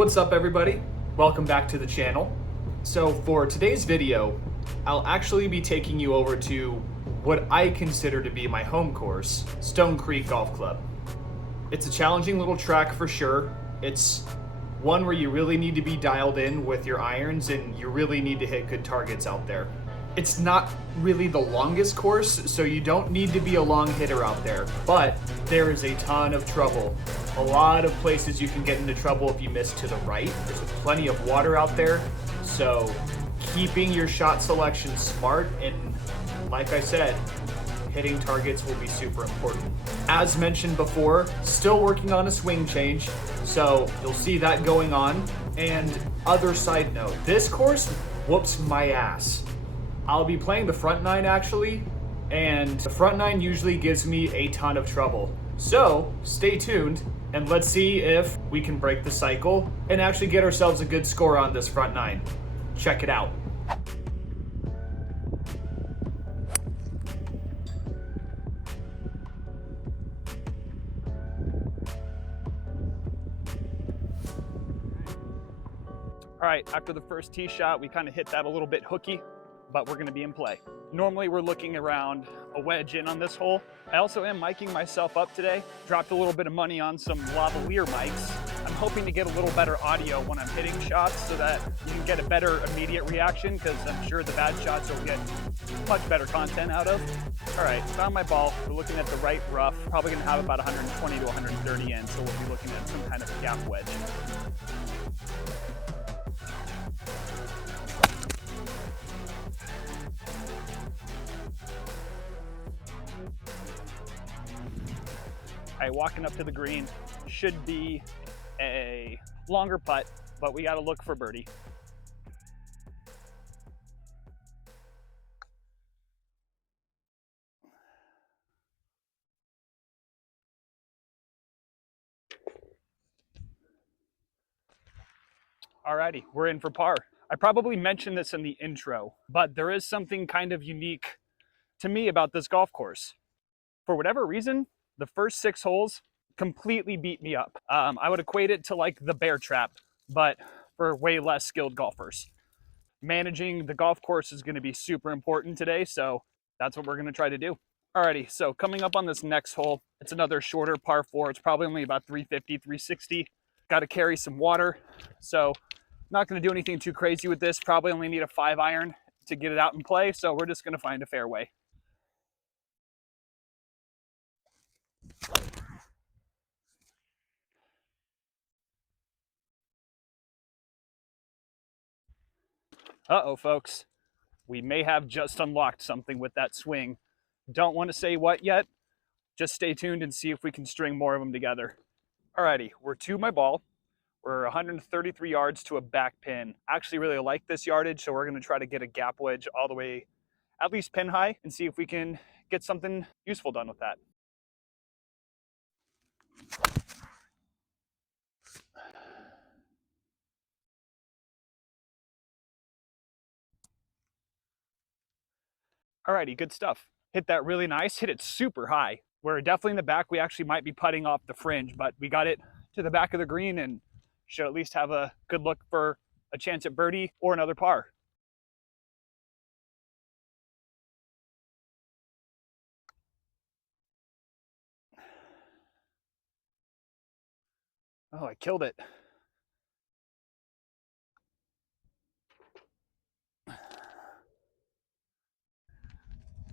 What's up everybody? Welcome back to the channel. So for today's video, I'll actually be taking you over to what I consider to be my home course, Stonecreek Golf Club. It's a challenging little track for sure. It's one where you really need to be dialed in with your irons and you really need to hit good targets out there. It's not really the longest course, so you don't need to be a long hitter out there, but there is a ton of trouble. A lot of places you can get into trouble if you miss to the right. There's plenty of water out there, so keeping your shot selection smart and, like I said, hitting targets will be super important. As mentioned before, still working on a swing change, so you'll see that going on. And other side note, this course whoops my ass. I'll be playing the front nine actually, and the front nine usually gives me a ton of trouble. So stay tuned and let's see if we can break the cycle and actually get ourselves a good score on this front nine. Check it out. All right, after the first tee shot, we kind of hit that a little bit hooky, but we're gonna be in play. Normally we're looking around a wedge in on this hole. I also am miking myself up today. Dropped a little bit of money on some lavalier mics. I'm hoping to get a little better audio when I'm hitting shots so that you can get a better immediate reaction, because I'm sure the bad shots will get much better content out of. All right, found my ball. We're looking at the right rough. Probably gonna have about 120 to 130 in, so we'll be looking at some kind of gap wedge. All right, walking up to the green, should be a longer putt, but we got to look for birdie. Alrighty, we're in for par. I probably mentioned this in the intro, but there is something kind of unique to me about this golf course. For whatever reason, the first 6 holes completely beat me up. I would equate it to like the bear trap, but for way less skilled golfers. Managing the golf course is going to be super important today, so that's what we're going to try to do. Alrighty, so coming up on this next hole, it's another shorter par 4. It's probably only about 350, 360. Got to carry some water, so not going to do anything too crazy with this. Probably only need a 5 iron to get it out and play, so we're just going to find a fairway. Uh-oh, folks. We may have just unlocked something with that swing. Don't want to say what yet. Just stay tuned and see if we can string more of them together. Alrighty, we're to my ball. We're 133 yards to a back pin. I actually really like this yardage, so we're going to try to get a gap wedge all the way at least pin high and see if we can get something useful done with that. Alrighty, good stuff. Hit that really nice, hit it super high. We're definitely in the back. We actually might be putting off the fringe, but we got it to the back of the green and should at least have a good look for a chance at birdie or another par. Oh, I killed it.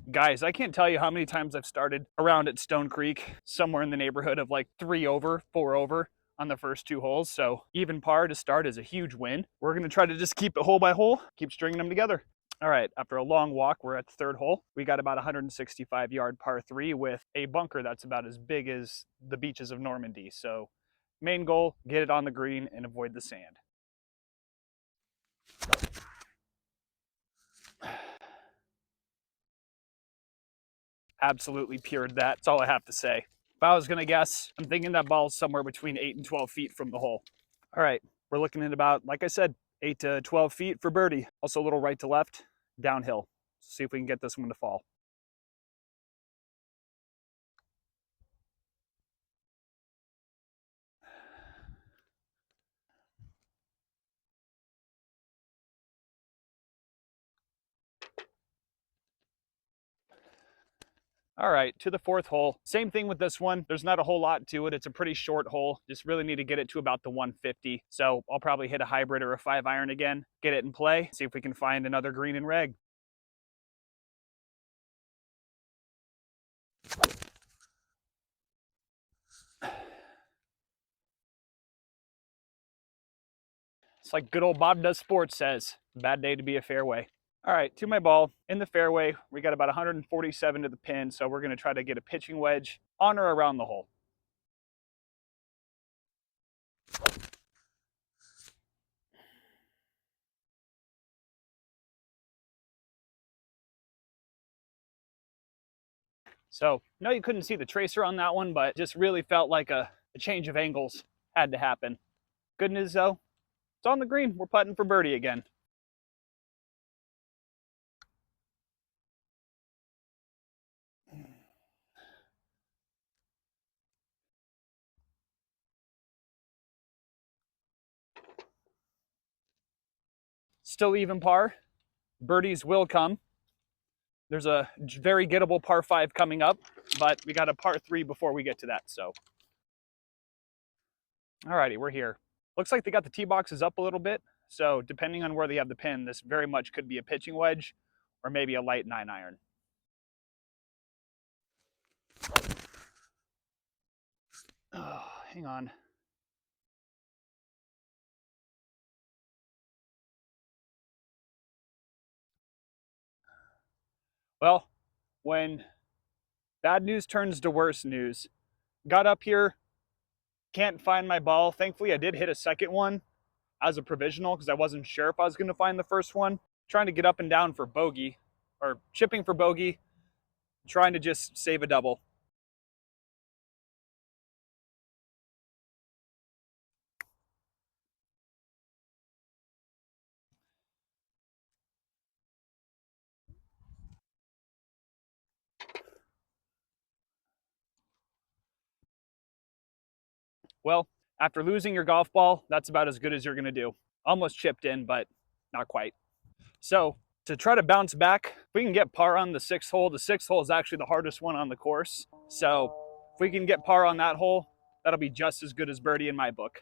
Guys, I can't tell you how many times I've started around at Stonecreek, somewhere in the neighborhood of like 3 over, 4 over on the first 2 holes. So even par to start is a huge win. We're going to try to just keep it hole by hole, keep stringing them together. All right, after a long walk, we're at the 3rd hole. We got about 165 yard par 3 with a bunker that's about as big as the beaches of Normandy. So main goal, get it on the green and avoid the sand. Absolutely pured that. That's all I have to say. If I was going to guess, I'm thinking that ball's somewhere between 8 and 12 feet from the hole. All right, we're looking at about, like I said, 8 to 12 feet for birdie. Also a little right to left, downhill. See if we can get this one to fall. All right, to the fourth hole. Same thing with this one. There's not a whole lot to it. It's a pretty short hole. Just really need to get it to about the 150. So I'll probably hit a hybrid or a 5-iron again, get it in play, see if we can find another green and reg. It's like good old Bob Does Sports says, bad day to be a fairway. All right, to my ball in the fairway. We got about 147 to the pin, so we're going to try to get a pitching wedge on or around the hole. So, no, you couldn't see the tracer on that one, but just really felt like a change of angles had to happen. Good news though, it's on the green. We're putting for birdie again. Still even par. Birdies will come. There's a very gettable par 5 coming up, but we got a par 3 before we get to that, so. Alrighty, we're here. Looks like they got the tee boxes up a little bit, so depending on where they have the pin, this very much could be a pitching wedge or maybe a light 9-iron. Oh, hang on. Well, when bad news turns to worse news, got up here, can't find my ball. Thankfully, I did hit a second one as a provisional because I wasn't sure if I was going to find the first one. Trying to get up and down for bogey, or chipping for bogey, trying to just save a double. Well, after losing your golf ball, that's about as good as you're going to do. Almost chipped in, but not quite. So to try to bounce back, if we can get par on the 6th hole. The 6th hole is actually the hardest one on the course. So if we can get par on that hole, that'll be just as good as birdie in my book.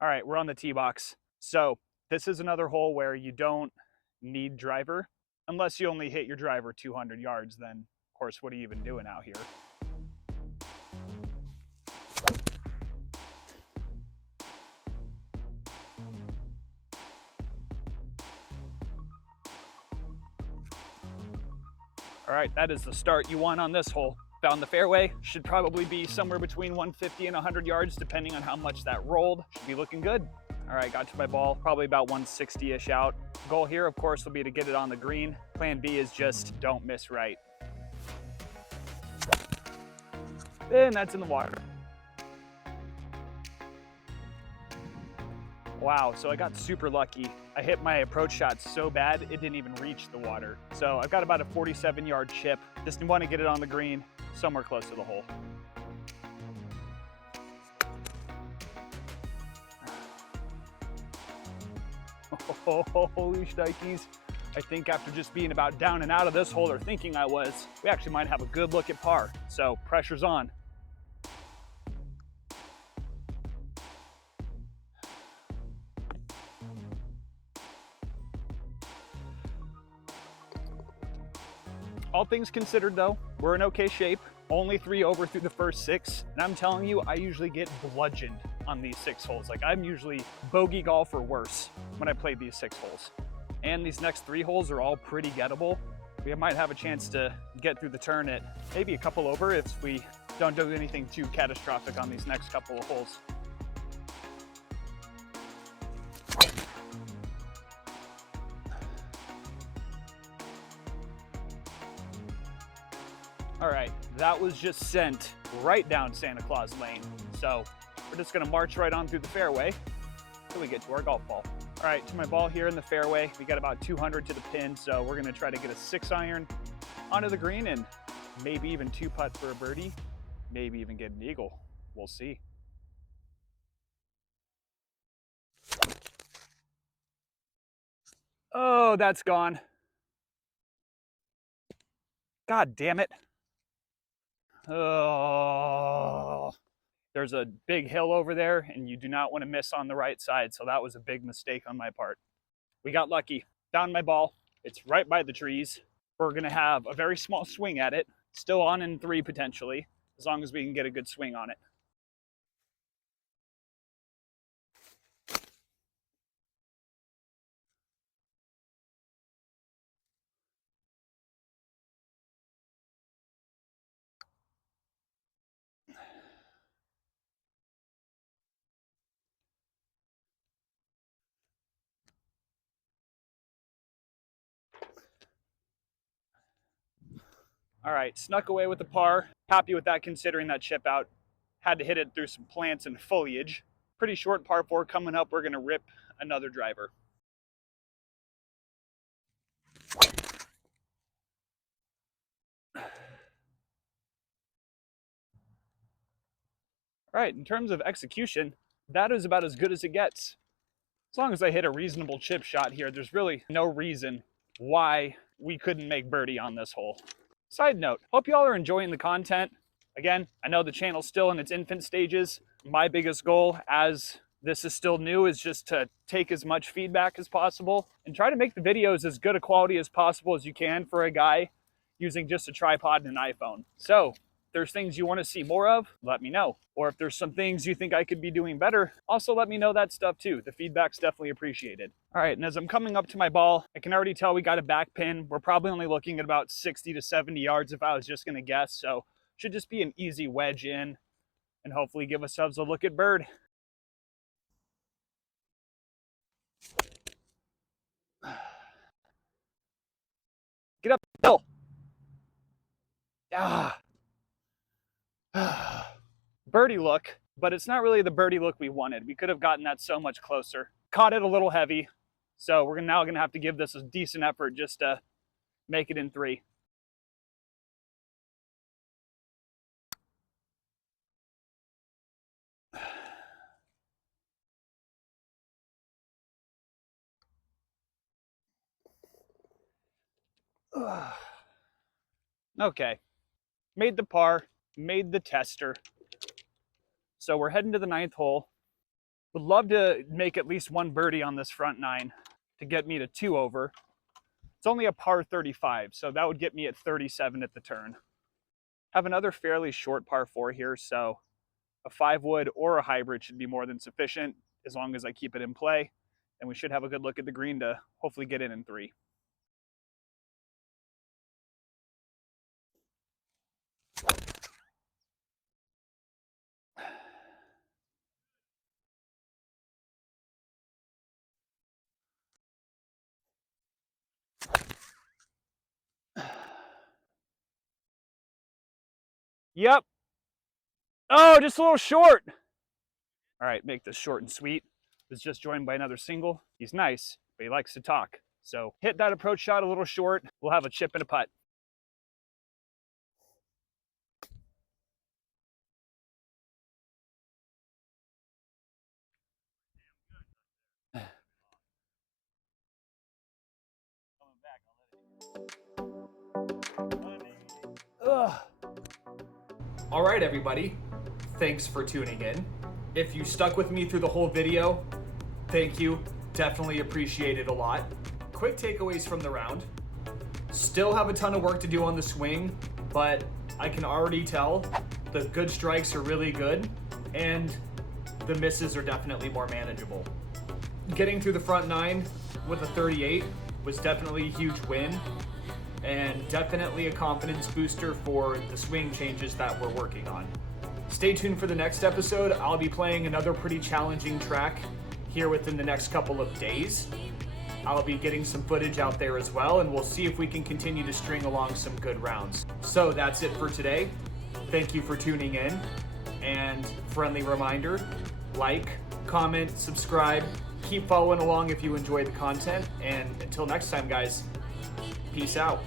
All right, we're on the tee box. So this is another hole where you don't need driver. Unless you only hit your driver 200 yards, then of course, what are you even doing out here? All right, that is the start you want on this hole. Found the fairway, should probably be somewhere between 150 and 100 yards, depending on how much that rolled. Should be looking good. All right, got to my ball, probably about 160-ish out. Goal here, of course, will be to get it on the green. Plan B is just don't miss right. And that's in the water. Wow, so I got super lucky. I hit my approach shot so bad, it didn't even reach the water. So I've got about a 47-yard chip. Just want to get it on the green, somewhere close to the hole. Oh, holy shnikes. I think after just being about down and out of this hole, or thinking I was, we actually might have a good look at par. So pressure's on. All things considered though, we're in okay shape. Only 3 over through the first 6. And I'm telling you, I usually get bludgeoned on these 6 holes. Like I'm usually bogey golf or worse when I play these 6 holes. And these next 3 holes are all pretty gettable. We might have a chance to get through the turn at maybe a couple over if we don't do anything too catastrophic on these next couple of holes. All right, that was just sent right down Santa Claus Lane. So we're just gonna march right on through the fairway till we get to our golf ball. All right, to my ball here in the fairway, we got about 200 to the pin, so we're gonna try to get a 6-iron onto the green and maybe even 2-putt for a birdie, maybe even get an eagle. We'll see. Oh, that's gone. God damn it. Oh, there's a big hill over there, and you do not want to miss on the right side, so that was a big mistake on my part. We got lucky. Found my ball. It's right by the trees. We're going to have a very small swing at it. Still on in 3 potentially, as long as we can get a good swing on it. All right, snuck away with the par. Happy with that considering that chip out. Had to hit it through some plants and foliage. Pretty short par 4 coming up. We're going to rip another driver. All right, in terms of execution, that is about as good as it gets. As long as I hit a reasonable chip shot here, there's really no reason why we couldn't make birdie on this hole. Side note, hope y'all are enjoying the content. Again, I know the channel's still in its infant stages. My biggest goal, as this is still new, is just to take as much feedback as possible and try to make the videos as good a quality as possible as you can for a guy using just a tripod and an iPhone. So, if there's things you want to see more of, let me know. Or if there's some things you think I could be doing better, also let me know that stuff too. The feedback's definitely appreciated. All right, and as I'm coming up to my ball, I can already tell we got a back pin. We're probably only looking at about 60 to 70 yards if I was just going to guess. So should just be an easy wedge in and hopefully give ourselves a look at bird. Get up the hill. Birdie look, but it's not really the birdie look we wanted. We could have gotten that so much closer. Caught it a little heavy, so we're now going to have to give this a decent effort just to make it in 3. Okay, made the par, made the tester. So we're heading to the 9th hole. Would love to make at least 1 birdie on this front 9 to get me to 2 over. It's only a par 35, so that would get me at 37 at the turn. Have another fairly short par 4 here, so a 5-wood or a hybrid should be more than sufficient as long as I keep it in play. And we should have a good look at the green to hopefully get in 3. Yep. Oh, just a little short. All right, make this short and sweet. Was just joined by another single. He's nice, but he likes to talk. So hit that approach shot a little short. We'll have a chip and a putt. All right, everybody. Thanks for tuning in. If you stuck with me through the whole video, thank you. Definitely appreciate it a lot. Quick takeaways from the round. Still have a ton of work to do on the swing, but I can already tell the good strikes are really good and the misses are definitely more manageable. Getting through the front 9 with a 38 was definitely a huge win and definitely a confidence booster for the swing changes that we're working on. Stay tuned for the next episode. I'll be playing another pretty challenging track here within the next couple of days. I'll be getting some footage out there as well, and we'll see if we can continue to string along some good rounds. So that's it for today. Thank you for tuning in, and friendly reminder, like, comment, subscribe, keep following along if you enjoy the content, and until next time, guys, peace out.